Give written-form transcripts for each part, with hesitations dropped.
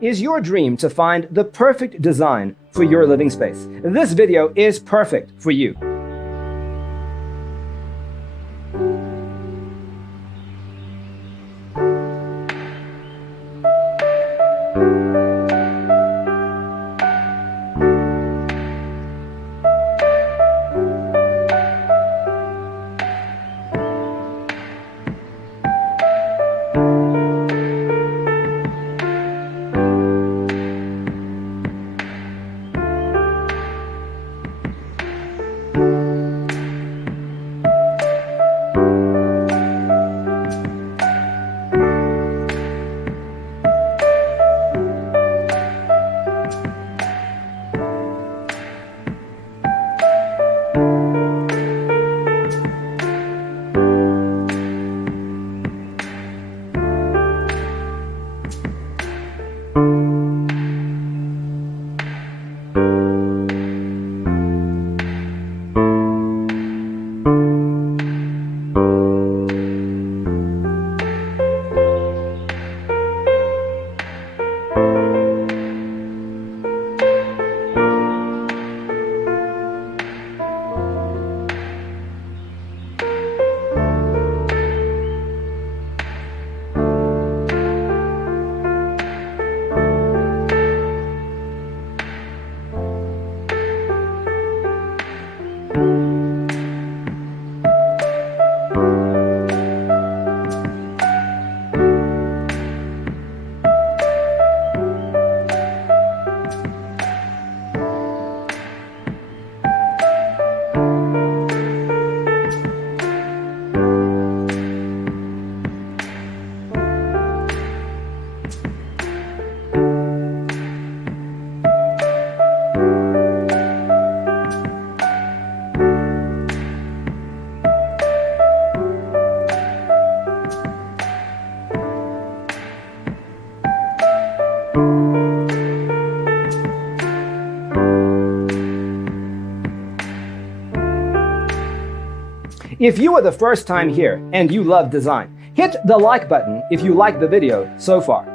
Is your dream to find the perfect design for your living space? This video is perfect for you. If you are the first time here and you love design, hit the like button if you like the video so far.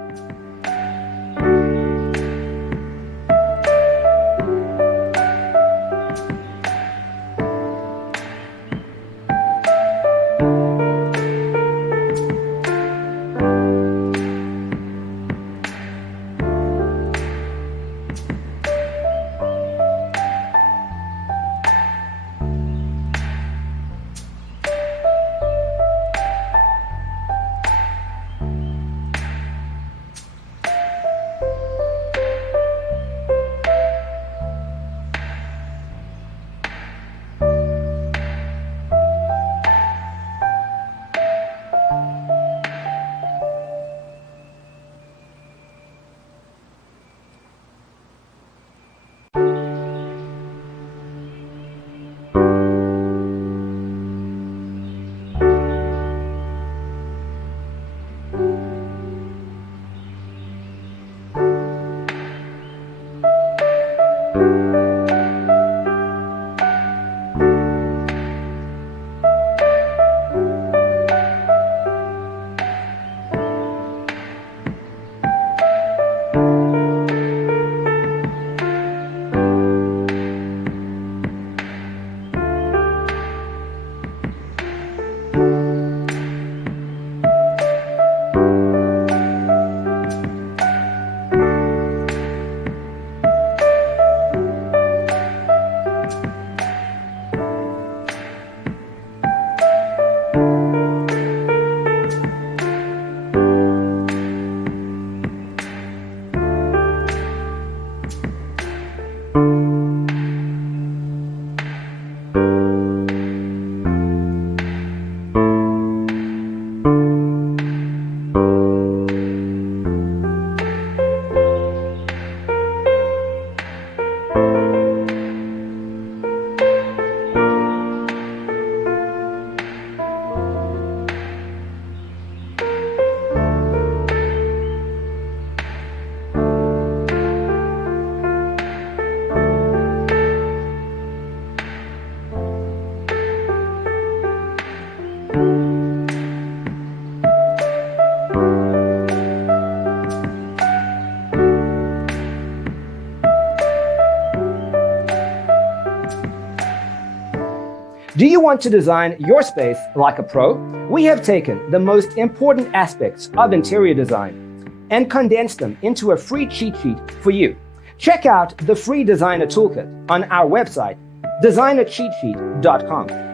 Do you want to design your space like a pro? We have taken the most important aspects of interior design and condensed them into a free cheat sheet for you. Check out the free designer toolkit on our website, designercheatsheet.com.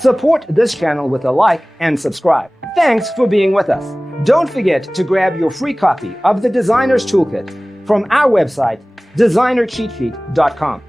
Support this channel with a like and subscribe. Thanks for being with us. Don't forget to grab your free copy of the Designer's Toolkit from our website, designercheatsheet.com.